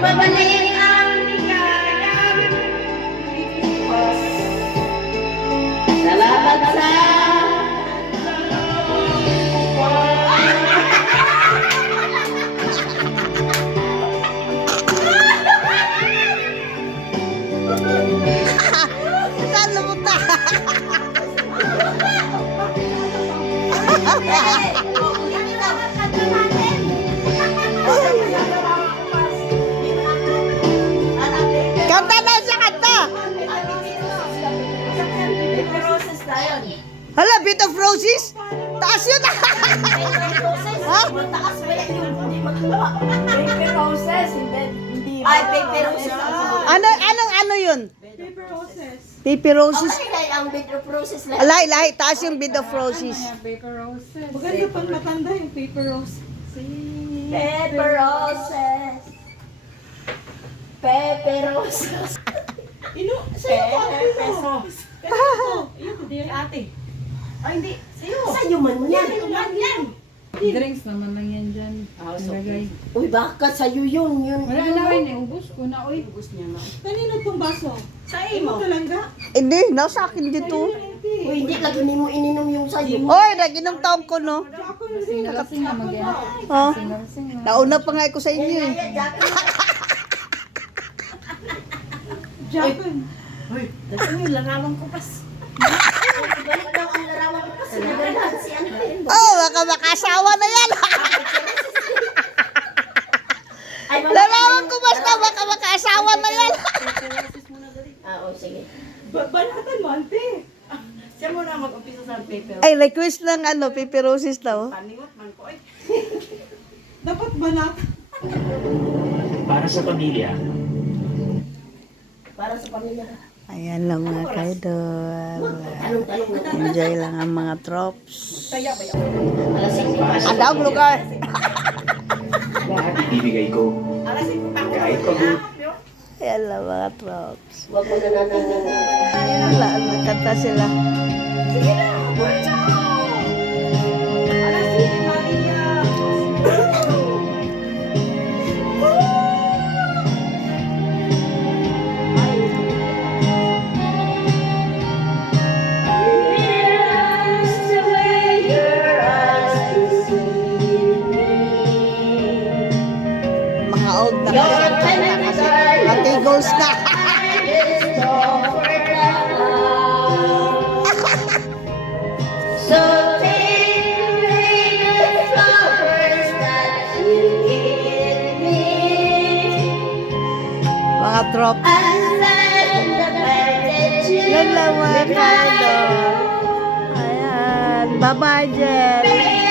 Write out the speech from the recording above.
Magbabalik ang ligayang Diyos. Salamat sa Saan lumunta? Kanta na siya, kanta! Roses na yun. Hala, bit of roses? Taas yun! Ha? Mataas ba yan yung hindi magawa? Paper roses, hindi. Ay, paper roses. Ano yun? Paper roses. Paper roses? Okay, ang bit of roses lang. Alay, lahi, taas yung bit of roses. Paper roses. Maganda pang matanda yung paper roses. Pepper roses. Pepper roses. Sa'yo po ang pesos. Iyo, hindi yung ate. Ay, hindi. Sa'yo man mo yan. Drinks naman lang yan dyan. Nilagay. Uy, baka sa'yo yun. Wala na kayo, ubus ko na. Uy, ubus niya na. Kanino itong baso? Sa imo. Talaga? Hindi, nasa akin dito. Uy, hindi lagi mo ininom yung sa'yo. Oy, naginom taong ko, no? Lasing na lasing na mag-yan. Oh, Lasing na lasing na. nauna pa nga ako sa inyo eh. Japan. Dati mo yung larawan ko pas. Balik daw ang larawan ko pas. Sinagalahan si ano. Oh, baka makasawa na yan. Ay, Lalawan ko basta, baka makasawa na yan. Oo, sige. Banatan mo, ante. Siya muna mag-umpisa sa paper. Ay, request lang ano, paper roses daw. Paniwat man ko. Dapat banatan. Para sa pamilya, Para sa pamilya. Ayan lang mga kaidol. Talong-talong na. Enjoy lang ang mga tropes. Alasing ko. Adaw lugar. lahat ibibigay ko. Kahit pagod, Ayan lang mga tropes. Huwag mo na nananang. Wala, nakanta sila. Mga old na kasi. Matigos na. So take the flowers that you give me Mga tropes. and send the message Yan lang mga kaidol. Ayan. Bye-bye, Jen.